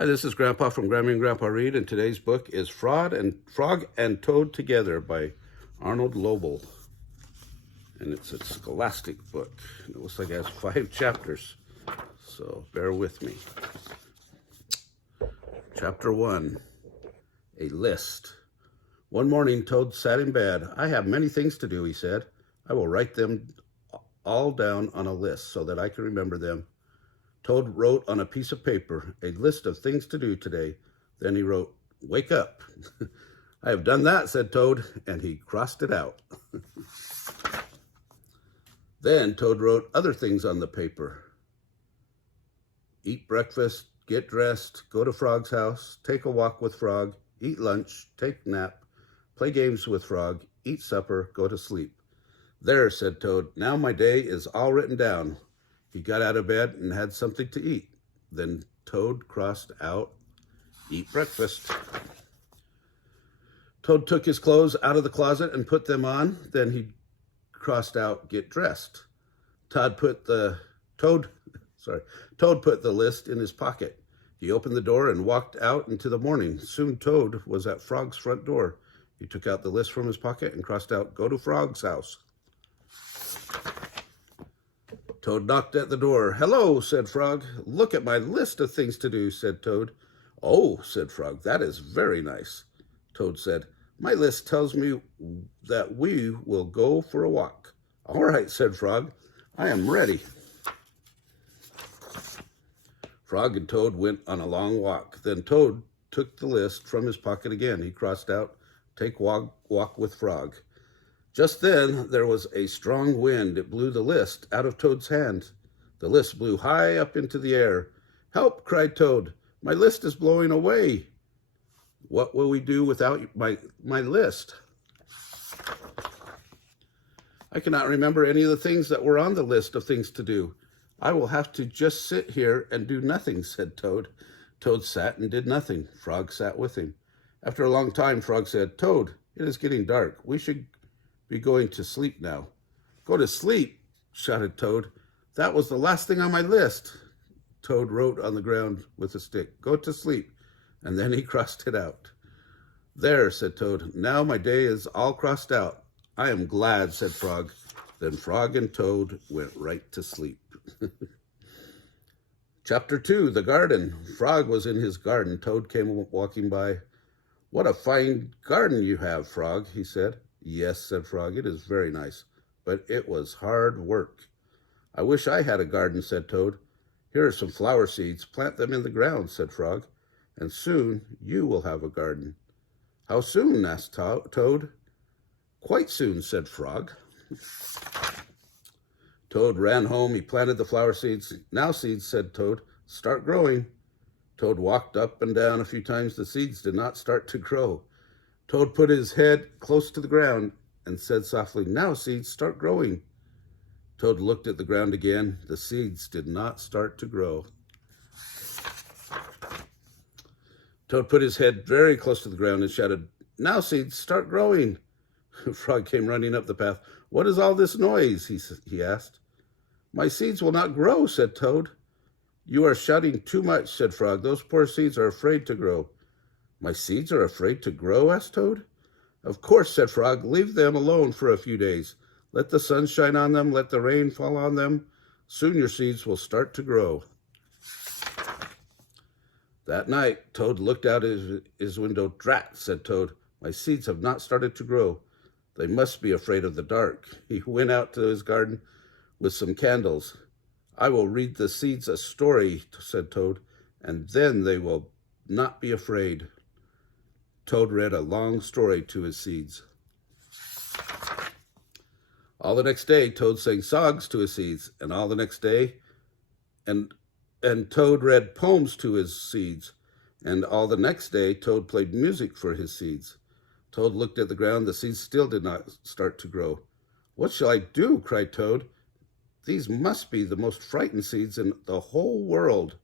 Hi, this is Grandpa from Grammy and Grandpa Read, and today's book is Frog and Toad Together by Arnold Lobel. And it's a scholastic book. It looks like it has 5 chapters, so bear with me. Chapter 1, A List. One morning, Toad sat in bed. "I have many things to do," he said. "I will write them all down on a list so that I can remember them." Toad wrote on a piece of paper a list of things to do today. Then he wrote, "Wake up." "I have done that," said Toad, and he crossed it out. Then Toad wrote other things on the paper. Eat breakfast, get dressed, go to Frog's house, take a walk with Frog, eat lunch, take nap, play games with Frog, eat supper, go to sleep. "There," said Toad, "now my day is all written down." He got out of bed and had something to eat. Then Toad crossed out, eat breakfast. Toad took his clothes out of the closet and put them on. Then he crossed out, get dressed. Toad put the list in his pocket. He opened the door and walked out into the morning. Soon Toad was at Frog's front door. He took out the list from his pocket and crossed out, go to Frog's house. Toad knocked at the door. "Hello," said Frog. "Look at my list of things to do," said Toad. "Oh," said Frog, "that is very nice." Toad said, "My list tells me that we will go for a walk." "All right," said Frog, "I am ready." Frog and Toad went on a long walk. Then Toad took the list from his pocket again. He crossed out, take walk with Frog. Just then, there was a strong wind. It blew the list out of Toad's hand. The list blew high up into the air. "Help!" cried Toad. "My list is blowing away." "What will we do without my list?" "I cannot remember any of the things that were on the list of things to do. I will have to just sit here and do nothing," said Toad. Toad sat and did nothing. Frog sat with him. After a long time, Frog said, "Toad, it is getting dark. We should be going to sleep now." "Go to sleep?" shouted Toad. "That was the last thing on my list." Toad wrote on the ground with a stick, "Go to sleep," and then he crossed it out. "There," said Toad, "now my day is all crossed out." "I am glad," said Frog. Then Frog and Toad went right to sleep. Chapter 2, The Garden. Frog was in his garden. Toad came walking by. "What a fine garden you have, Frog," he said. "Yes," said Frog, "it is very nice, but it was hard work." "I wish I had a garden," said Toad. "Here are some flower seeds. Plant them in the ground," said Frog, "and soon you will have a garden." "How soon?" asked Toad. "Quite soon," said Frog. Toad ran home. He planted the flower seeds. "Now, seeds," said Toad, "start growing." Toad walked up and down a few times. The seeds did not start to grow. Toad put his head close to the ground and said softly, "Now, seeds, start growing." Toad looked at the ground again. The seeds did not start to grow. Toad put his head very close to the ground and shouted, "Now, seeds, start growing." Frog came running up the path. "What is all this noise?" he asked. "My seeds will not grow," said Toad. "You are shouting too much," said Frog. "Those poor seeds are afraid to grow." "My seeds are afraid to grow?" asked Toad. "Of course," said Frog. "Leave them alone for a few days. Let the sun shine on them. Let the rain fall on them. Soon your seeds will start to grow." That night, Toad looked out his window. "Drat," said Toad. "My seeds have not started to grow. They must be afraid of the dark." He went out to his garden with some candles. "I will read the seeds a story," said Toad, "and then they will not be afraid." Toad read a long story to his seeds. All the next day, Toad sang songs to his seeds, and all the next day, and Toad read poems to his seeds, and all the next day, Toad played music for his seeds. Toad looked at the ground. The seeds still did not start to grow. "What shall I do?" cried Toad. "These must be the most frightened seeds in the whole world."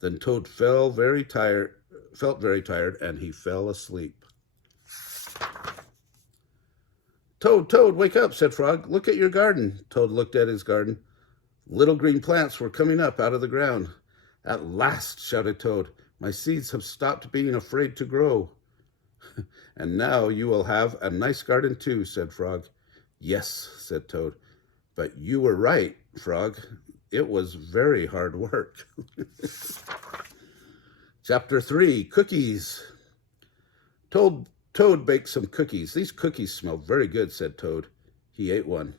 Then Toad felt very tired, and he fell asleep. "Toad, Toad, wake up," said Frog. "Look at your garden." Toad looked at his garden. Little green plants were coming up out of the ground. "At last," shouted Toad. My seeds have stopped being afraid to grow. And now you will have a nice garden too, said Frog. Yes, said Toad. But you were right, Frog. It was very hard work. Chapter 3, Cookies. Toad baked some cookies. These cookies smell very good, said Toad. He ate one.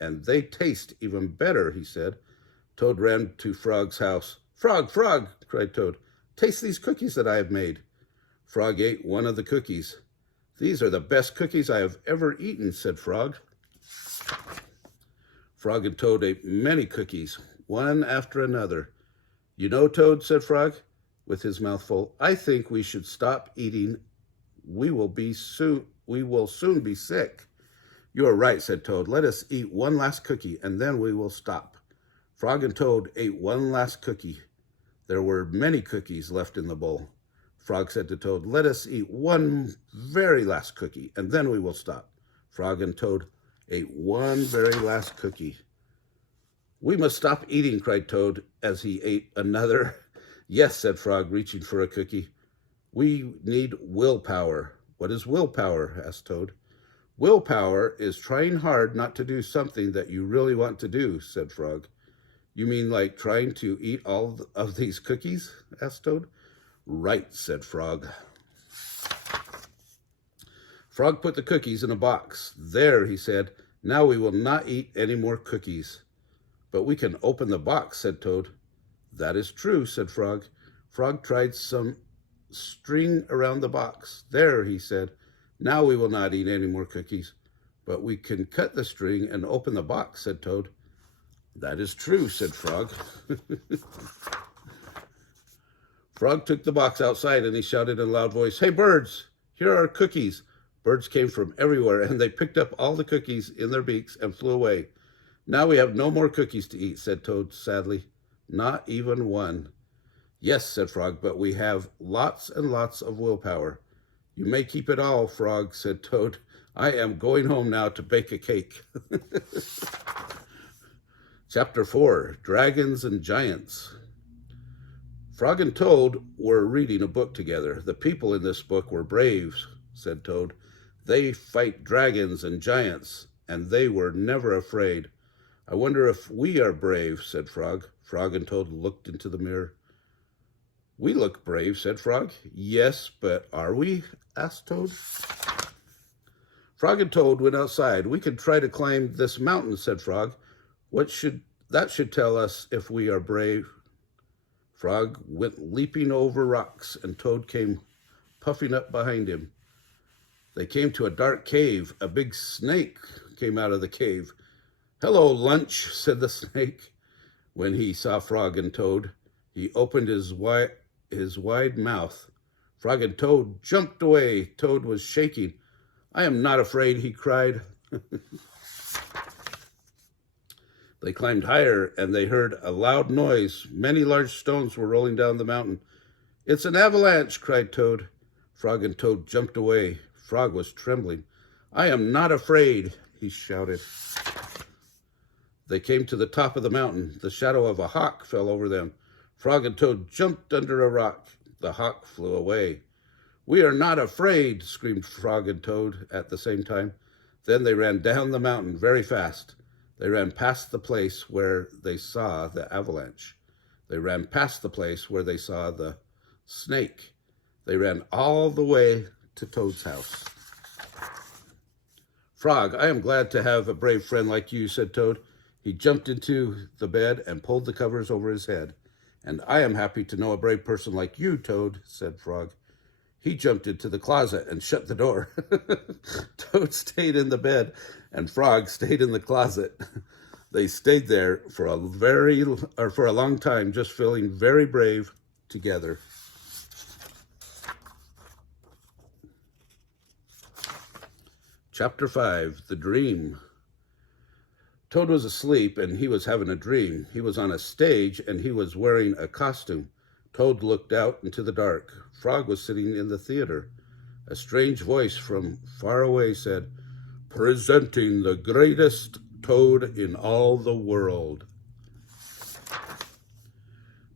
And they taste even better, he said. Toad ran to Frog's house. Frog, Frog, cried Toad. Taste these cookies that I have made. Frog ate one of the cookies. These are the best cookies I have ever eaten, said Frog. Frog and Toad ate many cookies, one after another. You know, Toad, said Frog, with his mouth full, I think we should stop eating. We will soon be sick. You are right, said Toad. Let us eat one last cookie, and then we will stop. Frog and Toad ate one last cookie. There were many cookies left in the bowl. Frog said to Toad, let us eat one very last cookie, and then we will stop. Frog and Toad ate one very last cookie. We must stop eating, cried Toad as he ate another. Yes, said Frog, reaching for a cookie. We need willpower. What is willpower? Asked Toad. Willpower is trying hard not to do something that you really want to do, said Frog. You mean like trying to eat all of these cookies? Asked Toad. Right, said Frog. Frog put the cookies in a box. There, he said, now we will not eat any more cookies. But we can open the box, said Toad. That is true, said Frog. Frog tried some string around the box. There, he said, now we will not eat any more cookies. But we can cut the string and open the box, said Toad. That is true, said Frog. Frog took the box outside and he shouted in a loud voice, Hey, birds, here are cookies. Birds came from everywhere and they picked up all the cookies in their beaks and flew away. Now we have no more cookies to eat, said Toad sadly. Not even one. Yes, said Frog, but we have lots and lots of willpower. You may keep it all, Frog, said Toad. I am going home now to bake a cake. Chapter 4, Dragons and Giants. Frog and Toad were reading a book together. The people in this book were brave, said Toad. They fight dragons and giants, and they were never afraid. I wonder if we are brave, said Frog. Frog and Toad looked into the mirror. We look brave, said Frog. Yes, but are we? Asked Toad. Frog and Toad went outside. We could try to climb this mountain, said Frog. That should tell us if we are brave. Frog went leaping over rocks, and Toad came puffing up behind him. They came to a dark cave. A big snake came out of the cave. Hello, lunch, said the snake. When he saw Frog and Toad, he opened his wide mouth. Frog and Toad jumped away. Toad was shaking. I am not afraid, he cried. They climbed higher, and they heard a loud noise. Many large stones were rolling down the mountain. It's an avalanche, cried Toad. Frog and Toad jumped away. Frog was trembling. I am not afraid, he shouted. They came to the top of the mountain. The shadow of a hawk fell over them. Frog and Toad jumped under a rock. The hawk flew away. We are not afraid, screamed Frog and Toad at the same time. Then they ran down the mountain very fast. They ran past the place where they saw the avalanche. They ran past the place where they saw the snake. They ran all the way to Toad's house. Frog, I am glad to have a brave friend like you, said Toad. He jumped into the bed and pulled the covers over his head. And I am happy to know a brave person like you, Toad, said Frog. He jumped into the closet and shut the door. Toad stayed in the bed, and Frog stayed in the closet. They stayed there for a long time, just feeling very brave together. Chapter 5, The Dream. Toad was asleep, and he was having a dream. He was on a stage, and he was wearing a costume. Toad looked out into the dark. Frog was sitting in the theater. A strange voice from far away said, Presenting the greatest toad in all the world.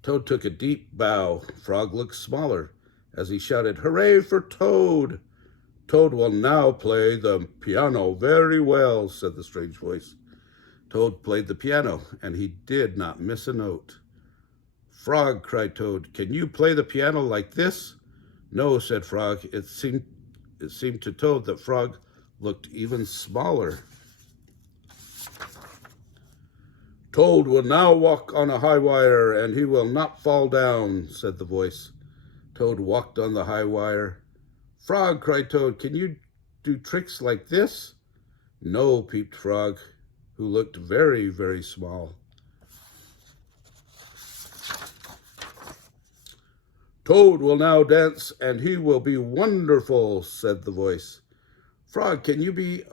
Toad took a deep bow. Frog looked smaller as he shouted, "Hooray for Toad! Toad will now play the piano very well," said the strange voice. Toad played the piano, and he did not miss a note. "Frog," cried Toad, "can you play the piano like this?" "No," said Frog. It seemed to Toad that Frog looked even smaller. "Toad will now walk on a high wire, and he will not fall down," said the voice. Toad walked on the high wire. "Frog," cried Toad, "can you do tricks like this?" "No," peeped Frog, who looked very, very small. "Toad will now dance, and he will be wonderful," said the voice. "Frog, can you be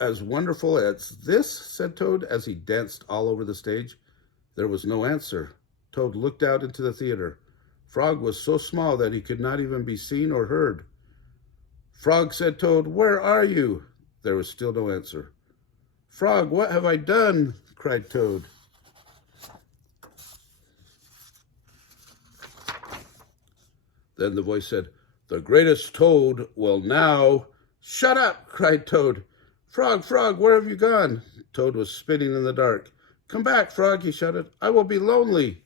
as wonderful as this?" said Toad as he danced all over the stage. There was no answer. Toad looked out into the theater. Frog was so small that he could not even be seen or heard. "Frog," said Toad, "where are you?" There was still no answer. "Frog, what have I done?" cried Toad. Then the voice said, "The greatest Toad will now—" "Shut up!" cried Toad. "Frog, Frog, where have you gone?" Toad was spinning in the dark. "Come back, Frog," he shouted. "I will be lonely."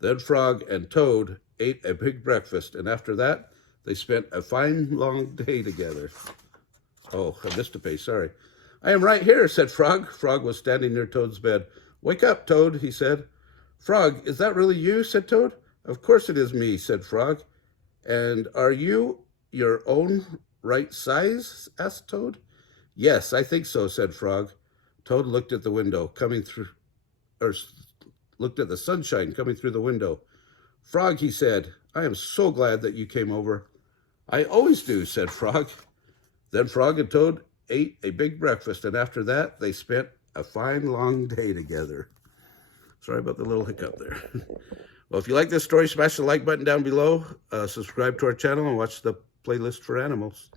Then Frog and Toad ate a big breakfast, and after that, they spent a fine long day together. Oh, I missed a page, sorry. "I am right here," said Frog. Frog was standing near Toad's bed. "Wake up, Toad," he said. "Frog, is that really you?" said Toad. "Of course it is me," said Frog. "And are you your own right size?" asked Toad. "Yes, I think so," said Frog. Toad looked at the window looked at the sunshine coming through the window. "Frog," he said, "I am so glad that you came over." "I always do," said Frog. Then Frog and Toad ate a big breakfast, and after that, they spent a fine long day together. Sorry about the little hiccup there. Well, if you like this story, smash the like button down below, subscribe to our channel, and watch the playlist for animals.